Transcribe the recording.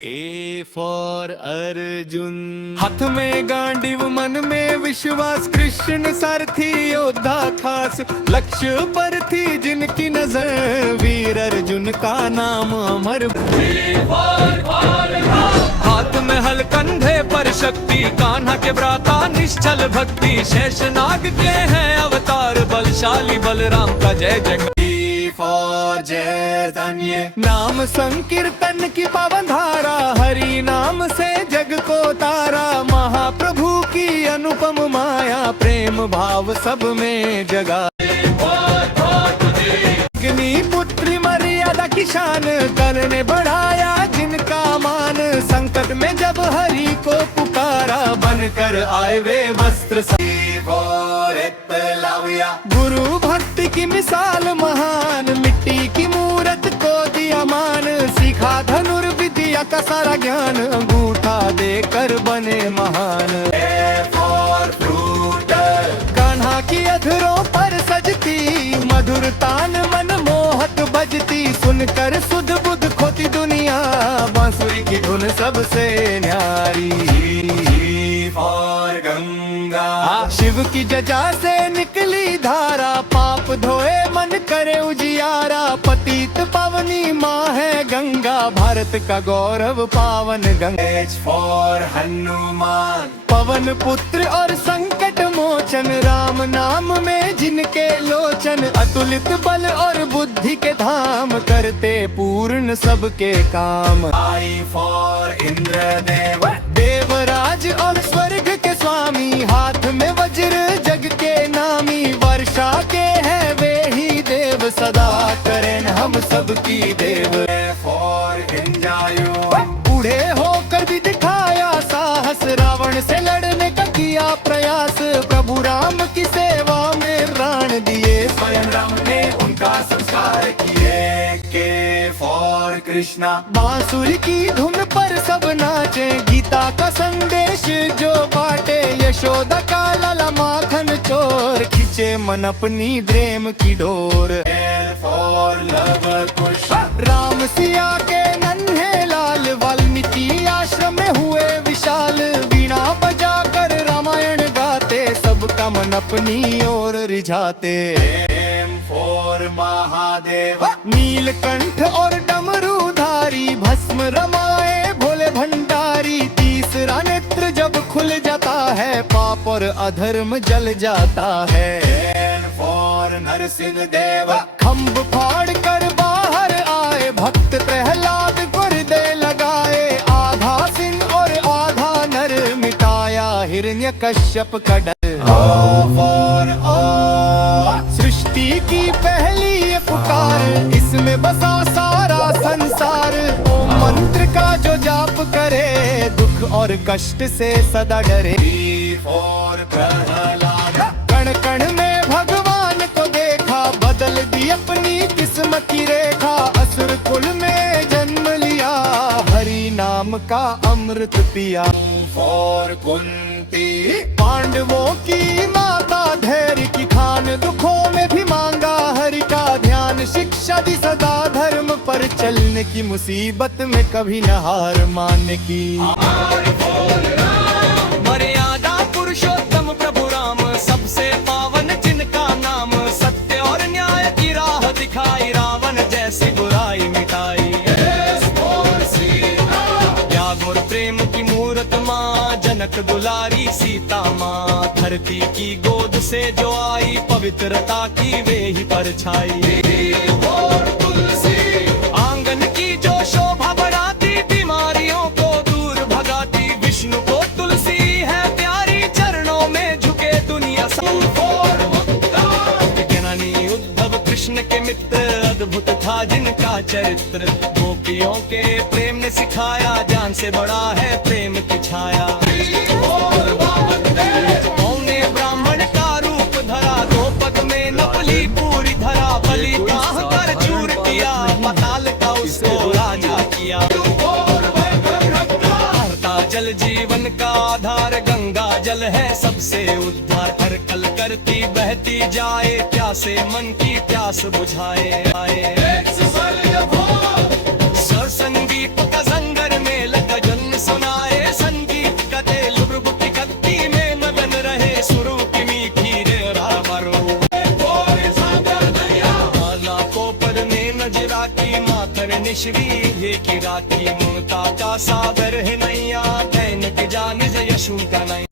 A for Arjun. हाथ में गांडीव मन में विश्वास, कृष्ण सारथी योद्धा खास। लक्ष्य पर थी जिनकी नजर, वीर अर्जुन का नाम अमर। हाथ में हल कंधे पर शक्ति, कान्हा के भ्राता निश्चल भक्ति। शेषनाग के हैं अवतार, बलशाली बलराम का जय जय। फॉर चैतन्य नाम संकीर्तन की पावन धारा, हरि नाम से जग को तारा। महाप्रभु की अनुपम माया, प्रेम भाव सब में जगा। अग्नि पुत्री मर्यादा की शान, कल ने बढ़ाया जिनका मान। संकट में जब हरि को पुकारा, बनकर आए वे वस्त्र। गुरु भक्ति की मिसाल महान, मिट्टी की मूरत को दिया मान। सीखा धनुर्विद्या का सारा ज्ञान, अंगूठा देकर बने महान। कान्हा की अधरों पर सजती, मधुर तान मन मोहक बजती। सुनकर सुध बुध खोती दुनिया, बांसुरी की धुन सबसे न्यारी। फॉर गंगा शिव की जजा से निकली धारा, पाप धोए मन करे उजियारा। पतित पावनी माँ है गंगा, भारत का गौरव पावन गंगा। फॉर हनुमान पवन पुत्र और संकट मोचन, राम नाम में जिनके लोचन। अतुलित बल और बुद्धि के धाम, करते पूर्ण सबके काम। आई फॉर इंद्रदेव देवराज और स्वर्ग के स्वामी, हाथ में वज्र जग के नामी। वर्षा के हैं वे ही देव, सदा करें हम सबकी देव। फॉर हिंजायु बूढ़े होकर भी दिखाया साहस, रावण से लड़ने का किया प्रयास। प्रभु राम की सेवा में प्राण दिए, स्वयं राम ने उनका संस्कार किए। के फॉर कृष्णा बांसुरी की धुन पर सब नाचे, गीता का संदेश जो बाटे। यशोदा का लाला माखन चोर, खींचे मन अपनी प्रेम की डोर। फॉर लव कुश राम सिया के नन्हे लाल, वाल्मीकि आश्रम में हुए विशाल। वीणा बजा कर रामायण गाते, सबका मन अपनी ओर रिझाते। फॉर महादेव नीलकंठ और डमरूधारी, भस्म रमाए भोले भंडारी। तीसरा नेत्र जब खुल जाता है, पाप और अधर्म जल जाता है। फॉर नरसिंह देव खम्भ फाड़ कर बाहर आए, भक्त प्रहलाद गुर्दे लगाए। आधा सिंह और आधा नर, मिटाया हिरण्य कश्यप का डर। सृष्टि की पहली ये पुकार, इसमें बसा सारा संसार। ओम मंत्र का जो जाप करे, दुख और कष्ट से सदा डरे। कण कण में भगवान को देखा, बदल दी अपनी किस्मत की रेखा। असुर कुल में जन्म लिया, हरि नाम का अमृत पिया। फॉर कुंती पांडवों की माता, धैर्य की खान, दुखों में भी मांगा हरि का ध्यान। शिक्षा दी सदा धर्म पर चलने की, मुसीबत में कभी न हार मानने की। मर्यादा पुरुषोत्तम प्रभु राम, सबसे पावन जिनका नाम। सत्य और न्याय की राह दिखाई, रावण जैसी बुराई मिटाई। त्याग और प्रेम की मूरत माँ, जनक दुलारी सीता माँ। धरती की गोद से जो आई, पवित्रता की वे ही परछाई। आंगन की जो शोभा बढ़ाती, बीमारियों को दूर भगाती। विष्णु को तुलसी है प्यारी, चरणों में झुके दुनिया ज्ञानी उद्धव कृष्ण के मित्र, अद्भुत था जिनका चरित्र। गोपियों के प्रेम ने सिखाया, जान से बड़ा है प्रेम की छाया। मौने ब्राह्मण का रूप धरा, दो पद में नपली पूरी धरा। बलि दाह कर चूर किया, पाताल का उसको राजा किया। हरता जल जीवन का आधार, गंगा जल है सबसे उद्धार। हर कल करती बहती जाए, प्यासे मन की प्यास बुझाए। सरसंगीत का संगर में निश्वी हे की राखी ममता का सागर है नैया, दैनिक जान जय यशु का नैया।